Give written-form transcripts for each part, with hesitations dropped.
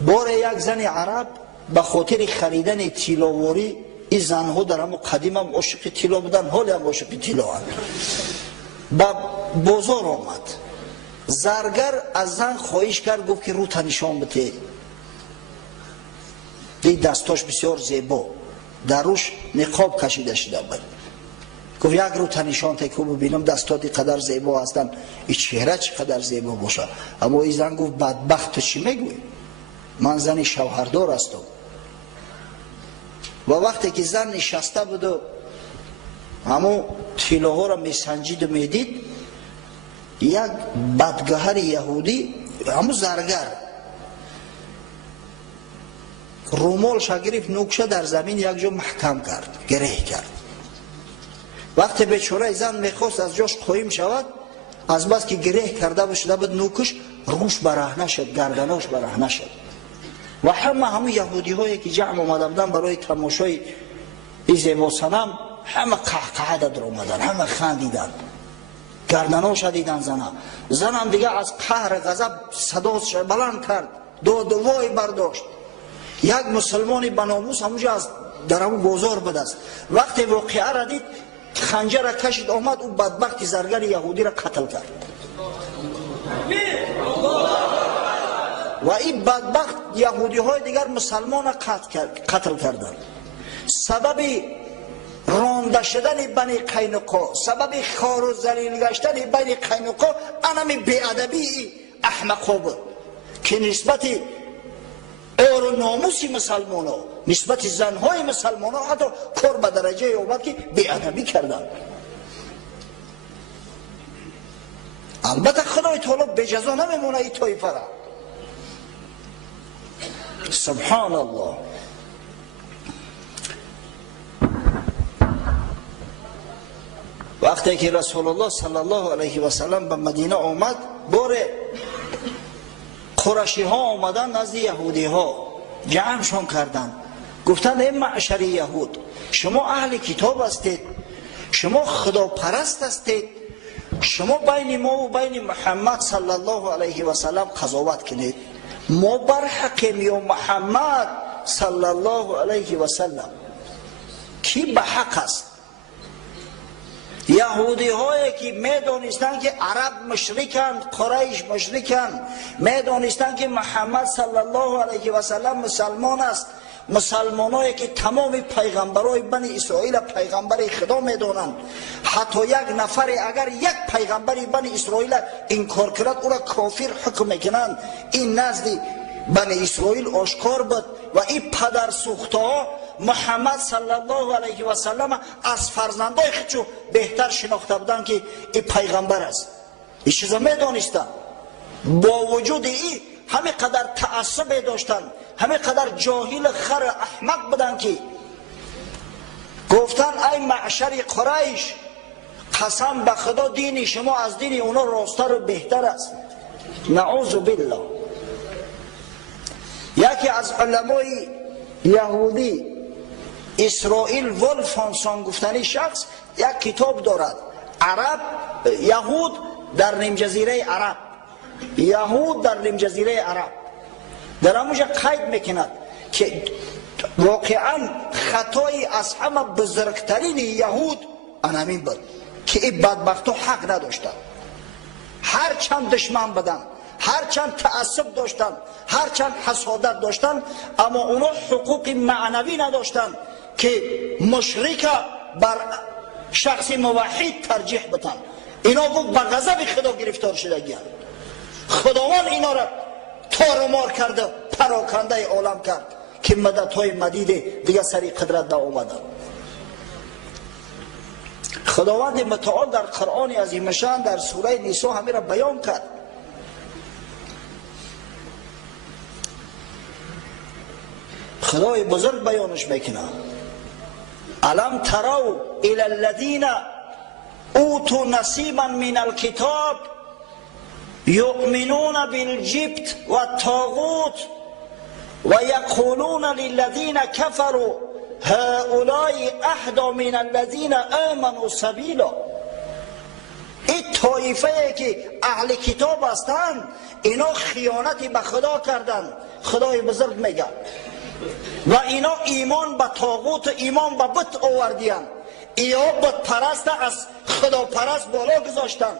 بار یک زن عرب به خاطر خریدن طیلاواری، این زنها در همون قدیم هم عاشق طلا بودن، حال هم عاشق طلا هم، به بازار آمد. زرگر از زن خواهش کرد، گفت که رو تنشان بده. دید دستاش بسیار زیبا، در روش نقاب کشیده شده بود. گفت یک رو تنشان تکو ببینم دستات قدر زیبا هستن، این چهره چقدر زیبا باشه. اما این زن گفت بدبخت تو چی میگوی؟ من زن شوهردار هستم. و وقتی که زن نشسته بود و همون طلاها را میسنجید و میدید، یک بدگهر یهودی، همون زرگر، رومالش گرفت، نوکشه در زمین یک جا محکم کرد، گره کرد. وقتی بیچاره زن میخواست از جاش قایم شود، از بس که گره کرده شده بود نوکش، روش برهنه شد، گردناش برهنه شد. و همه یهودی هایی که جمع آمده بودن برای تماشای این زیبا صنم، همه قهقه در آمدن، همه خندیدن، گردناش دیدن. زنم دیگه از قهر غضب صداش بلند کرد، داد و وای برداشت. یک مسلمانی بناموس همونجا از در همون بازار بود است. وقتی واقعه را دید، خنجر را کشید آمد، او بدبخت زرگر یهودی را قتل کرد. و این بدبخت یهودی های دیگر مسلمان را قتل کردند. سبب رانده شدن بنی قینقاع، سبب خوار و ذلیل گشتن بنی قینقاع انمی بی‌ادبی احمقا بود که نسبت عار و ناموس مسلمان ها، نسبت زنهای مسلمان ها حتی کار به درجه آمد که بی‌ادبی کردند. البته خدای تعالی به جزا نمیمونه این طایفه را. سبحان الله. وقتی که رسول الله صلی الله علیه و سلم به مدینه آمد، بار قرشی ها آمدن نزد یهودی ها، جمعشون کردند، گفتند ای معشر یهود، شما اهل کتاب هستید، شما خدا پرست هستید، شما بین ما و بین محمد صلی الله علیه و سلم قضاوت کنید. ما بر حقیم یا محمد صلی الله علیه و سلم؟ کی به حق است؟ یهودی هایی که میدانستند که عرب مشرکند، قریش مشرکند، میدانستند که محمد صلی الله علیه و سلم مسلمان است، مسلمانایی که تمام پیغمبرای بنی اسرائیل پیغمبر خدا میدانند، حتی یک نفر اگر یک پیغمبری بنی اسرائیل انکار کرد او را کافر حکم میکنند. این نزد بنی اسرائیل آشکار بود و این پدر سوخته ها محمد صلی الله علیه و سلم از فرزندای خودشو بهتر شناخته بودند که این پیغمبر است. این چیزا میدانستند. با وجود این همه قدر تعصب داشتند، همه قدر جاهل خر احمق بودند که گفتن ای معشر قریش، قسم به خدا دین شما از دین اونا راستر و بهتر است. نعوذ بالله. یکی از علمای یهودی، اسرائیل ولفانسون گفتنی شخص، یک کتاب دارد، عرب یهود در نیم جزیره عرب، یهود در نیم جزیره عرب، در همونجا قید میکند که واقعا خطای از همه بزرگترین یهود همین بود که این بدبختو حق نداشتن، هرچند دشمن بدن، هرچند تعصب داشتن، هرچند حسادت داشتن، اما اونا حقوق معنوی نداشتن که مشرک بر شخص موحد ترجیح بدن. اینا بود به غضب خدا گرفتار شدگیان. خداوند اینا را تار و مار کرده، پراکنده عالم کرد که مدتهای مدید دیگه سری قدرت دا اومدن. خداوند متعال در قرآن عظیم شان در سوره نساء همین را بیان کرد. خدای بزرگ بیانش میکنه. الم تروا الی الذین اوتوا نصیبا من الکتاب یؤمنون بالجبت والطاغوت ويقولون للذين كفروا هؤلاء اهدى من الذين آمنوا سبیلا. این طایفه که اهل کتاب هستند اینا خیانتی به خدا کردند. خدای بزرگ میگه و اینا ایمان به طاغوت و ایمان به بت آوردیان. اینا بت پرست از خدا پرست بالا گذاشتن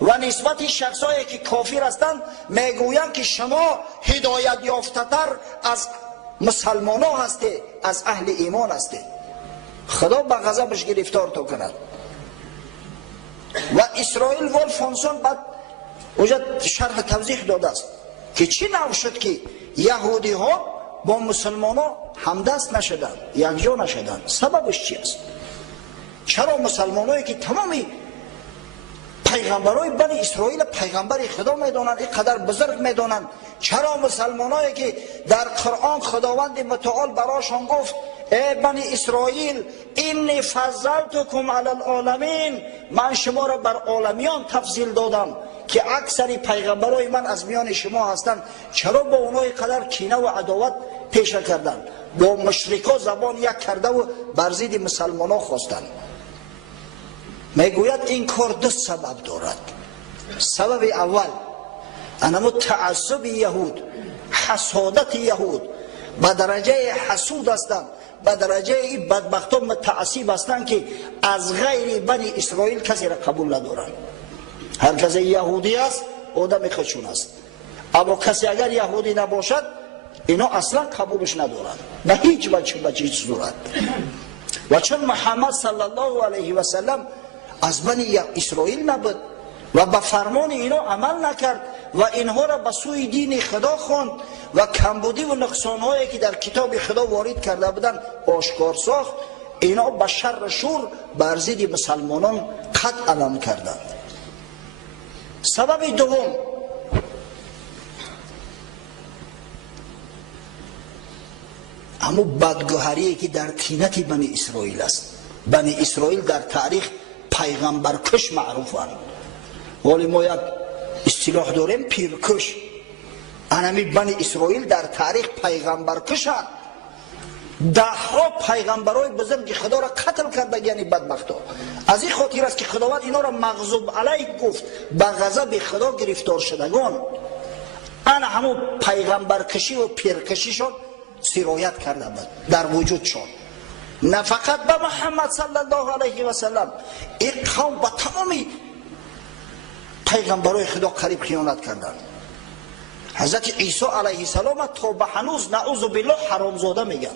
و نسبت شخصایی که کافر هستند میگویند که شما هدایت یافته‌تر از مسلمان ها هستی، از اهل ایمان هستی. خدا به غضبش گرفتار تو کند. و اسرائیل ولفانسون بعد وجد شرح توضیح داده است که چی نو شد که یهودی ها با مسلمان ها همدست نشدند، یکجا نشدند. سببش چی است؟ چرا مسلمان هایی که تمامی پیغمبرای بنی اسرائیل پیغمبر خدا میدانند، اینقدر بزرگ میدانند، چرا مسلمان هایی که در قرآن خداوند متعال براشان گفت ای بنی اسرائیل اینی فضلتکم علی العالمین، من شما را بر عالمیان تفضیل دادم که اکثر پیغمبرای من از میان شما هستند، چرا با اونها اینقدر کینه و عداوت پیشه کردند؟ با مشرکا زبان یک کرده و بر ضد مسلمان ها خواستند. میگوید این کار دو سبب دارد. سبب اول انمو تعصب یهود، حسادت یهود به درجه حسود هستند، به درجه این بدبختان متعصب هستند که از غیر بنی اسرائیل کسی را قبول ندارند. هر کسی یهودی است آدم خشون است، اما کسی اگر یهودی نباشد اینا اصلا قبولش ندارند به هیچ وجه به هیچ صورت. و چون محمد صلی الله علیه و سلم از بنی اسرائیل نبود و به فرمان اینا عمل نکرد و اینها را به سوی دین خدا خواند و کمبودی و نقصانهایی که در کتاب خدا وارد کرده بودند آشکار ساخت، اینا به شر شور بر ضد مسلمانان قد علم کردند. سبب دوم اما بدگوهری که در طینت بنی اسرائیل است. بنی اسرائیل در تاریخ پیغمبرکش معروفند، ولی ما یک اصطلاح داریم پیرکش. انمی بنی اسرائیل در تاریخ پیغمبرکشند. ده ها پیغمبرای بزرگ خدا را قتل کرده، یعنی بدبختا. از این خاطر است که خداوند اینا را مغضوب علیه گفت، به غضب خدا گرفتار شدگان. انا همون پیغمبرکشی و پیرکشیشون سرایت کرده بود در وجودشون، نه فقط به محمد صلی الله علیه و سلم. این قوم با تمامی پیغمبرای خدا قریب خیانت کردند. حضرت عیسی علیه السلام تا به هنوز نعوذ بالله حرامزاده میگن.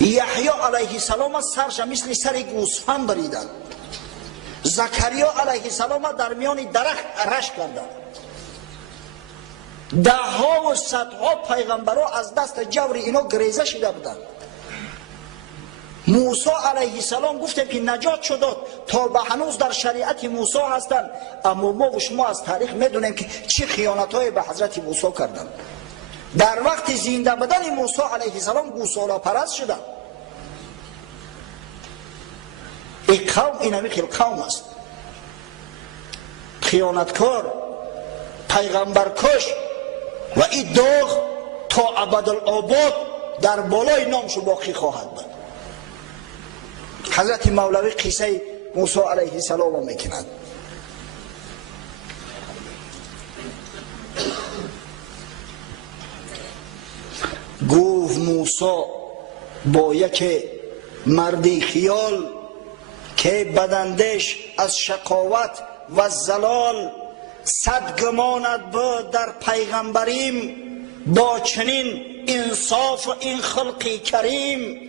یحیی علیه السلام سرش مثل سر گوسفند بریدند. زکریا علیه السلام در میان درخت رشک کردند. ده ها و صدها پیغمبرها از دست جور اینا گریزه شده بودند. موسی علیه السلام گفتیم که نجات شد، تا به هنوز در شریعت موسی هستند، اما ما و شما از تاریخ میدونیم که چه خیانت‌های به حضرت موسی کردند. در وقت زنده بودن موسی علیه السلام گوساله پرست شدند. این قوم اینمی خیلی قوم است، خیانتکار، پیغمبرکش، و این داغ تا ابدالآباد در بالای نامشو باقی خواهد بود. حضرت مولوی قصه موسی علیه السلام میکنند. گفت موسی با یک مردی خیال که بدندش از شقاوت و زلال، صد گمانت بود در پیغمبریم، با چنین انصاف و این خلقی کریم.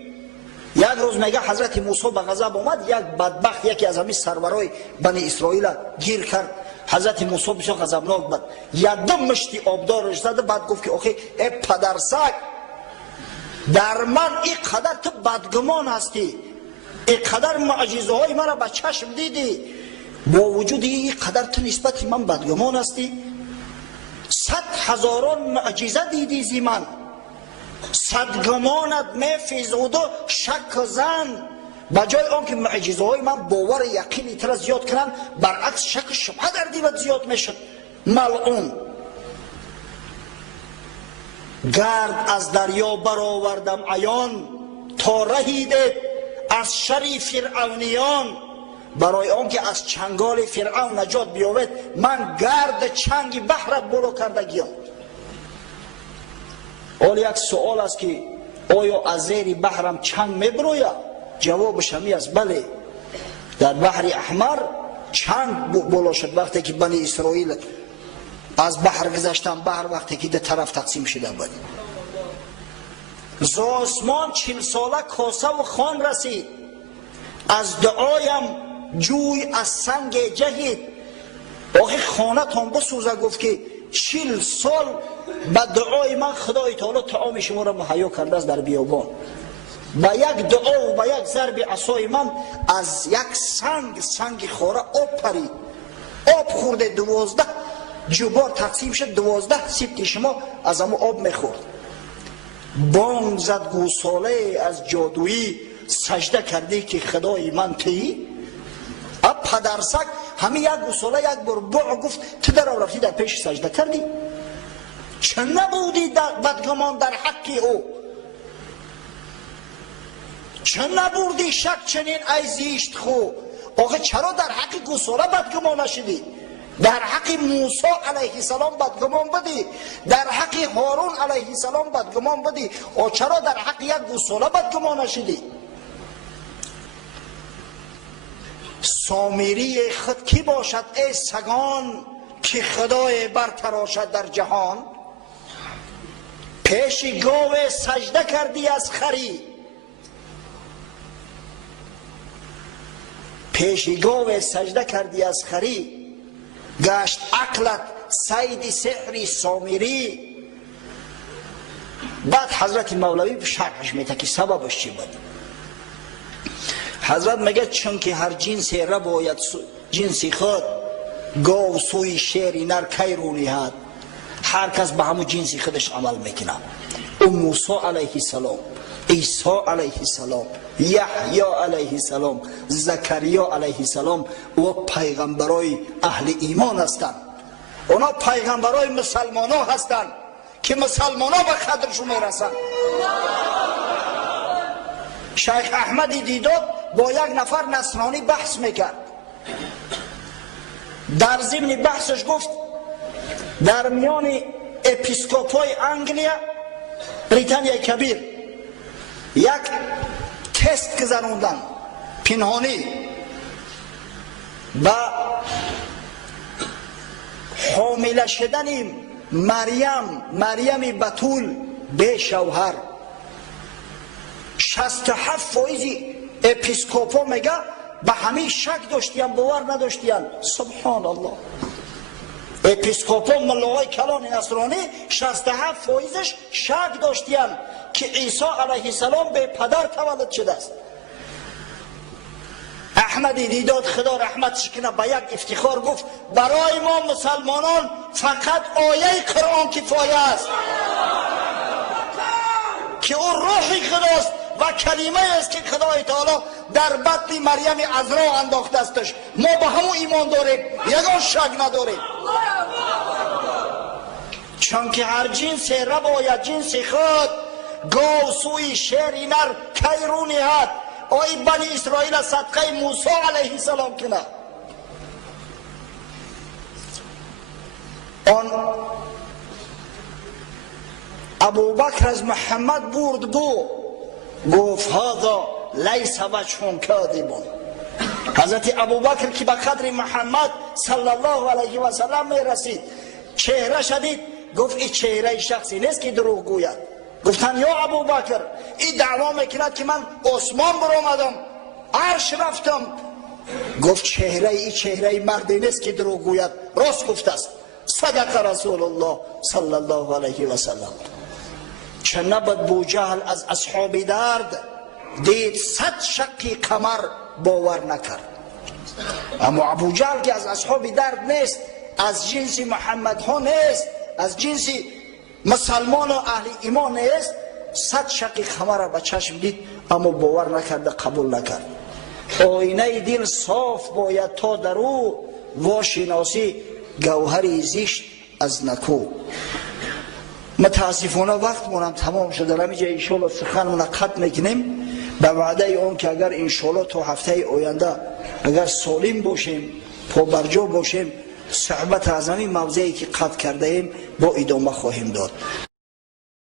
یک روز میگه حضرت موسی به غضب آمد، یک بدبخت یکی از همین سرورای بنی اسرائیل گیر کرد. حضرت موسی بسیار غضبناک بود، یدم مشتی آبدارش زد. بعد گفت که آخه ای پدرسگ، در من اینقدر تو بدگمان هستی، اینقدر معجزه های من را به چشم دیدی، با وجود اینقدر تو نسبت من بدگمان هستی؟ 100,000 معجزه دیدی زی من، صدگمانت میفیزود و شک زن. بجای آنکه معجزه های من باور یقینی تر زیاد کنن، برعکس شک شبه در دیوت زیاد میشد. ملعون. گرد از دریا برآوردم عیان، تا رهیده از شر فرعونیان. برای آنکه از چنگال فرعون نجات بیابد من گرد چنگ بحر بالا کرده گیام. حالا یک سوال است که آیا از زیر بحرم چنگ میبروید؟ جوابش همی است بله. در بحر احمر چنگ بالا شد وقتی که بنی اسرائیل از بحر گذشتن. بحر وقتی که در طرف تقسیم شده بود ز آسمان 40 ساله کاسه و خوان رسید. از دعایم جوی از سنگ جهید. آخه خانه تان بسوزه. گفت که 40 سال به دعای من خدای تعالی طعام شما را مهیا کرده است در بیابان. با یک دعا و با یک ضرب عصای من از یک سنگ خوره آب پرید. آب خورده 12 جوبار تقسیم شد. 12 سبت شما از همون آب میخورد. بانگ زد گوساله از جادویی سجده کرده که خدای من تی. اب پدرسک همین یک گوساله یک بار گفت تو در رفتی در پیش سجده کردی؟ چه نبودی بدگمان در حق او؟ چه نبودی شک چنین ای زیشت خو؟ آخه چرا در حق گوساله بدگمان نشدی؟ در حق موسی علیه السلام بدگمان بدی، در حق هارون علیه السلام بدگمان بدی، و چرا در حق یک گوساله بدگمان نشدی؟ سامری خود کی باشد ای سگان که خدای برتراشد در جهان؟ پیش گاو سجده کردی از خری، پیش گاو سجده کردی از خری. گشت عقلت صید سحری سامری. بعد حضرت مولوی شرحش میده که سببش چی بود. حضرت میگه چون که هر جنسی را باید جنسی خود گاو سوی شیر نر کی رو نهد. هر کس به همون جنسی خودش عمل میکنه. او موسی علیه السلام، عیسی علیه السلام، یحیی علیه السلام، زکریا علیه السلام و پیغمبرای اهل ایمان هستند. اونا پیغمبرای مسلمان ها هستند که مسلمان ها به قدرشون میرسند. شیخ احمد دیداد با یک نفر نصرانی بحث میکرد. در ضمن بحثش گفت در میان اپیسکوپای انگلیا بریتانیای کبیر یک تست گذروندن پنهانی با حامله شدن مریم بتول به شوهر. 67% اپیسکوپا میگه به همین شک داشتیم، باور نداشتیم. سبحان الله. اپیسکوپا ملاهای کلان نصرانی 67%ش شک داشتیم که عیسی علیه السلام به پدر تولد شده است. احمد دیداد خدا رحمتش کنه به یک افتخار گفت برای ما مسلمانان فقط آیه قرآن کفایه است که او روح خداست و کلمه است که خدای تعالی در بطن مریم عذرا انداخته استش. ما به همون ایمان داریم، یگان شک نداریم. چون که هر جنس را باید جنس خود گاو سوی شیر نر کی رو نهد. آی بنی اسرائیل صدقه موسی علیه السلام کنه. آن ابوبکر از محمد برد گفت هذا لیس وجه کاذب. حضرت ابوبکر که به قدر محمد صلی الله علیه و سلم میرسید چهره شدید گفت این چهره شخصی نیست که دروغ گوید. گفتن یا ابوبکر این دعوا میکند که من عثمان برآمدم عرش رفتم. گفت این چهره مردی نیست که دروغ گوید، راست گفته است. صدق رسول الله صلی الله علیه و سلم. چه نبود بوجهل از اصحاب درد دید 100 شقی قمر باور نکرد. اما ابوجهل که از اصحاب درد نیست، از جنس محمد ها نیست، از جنس مسلمان و اهل ایمان نیست، 100 شقی قمر را به چشم دید اما باور نکرد، قبول نکرد. آینه دل صاف باید تا در او واشناسی گوهری زیشت از نکو. متاسفانه وقت مونم تمام شده، همینجا انشاءالله سخنمون ختم میکنیم. به وعده اون که اگر انشالله تا هفته آینده اگر سالم باشیم، پابرجا باشیم، صحبت از همین موضعی که قطع کرده ایم با ادامه خواهیم داد.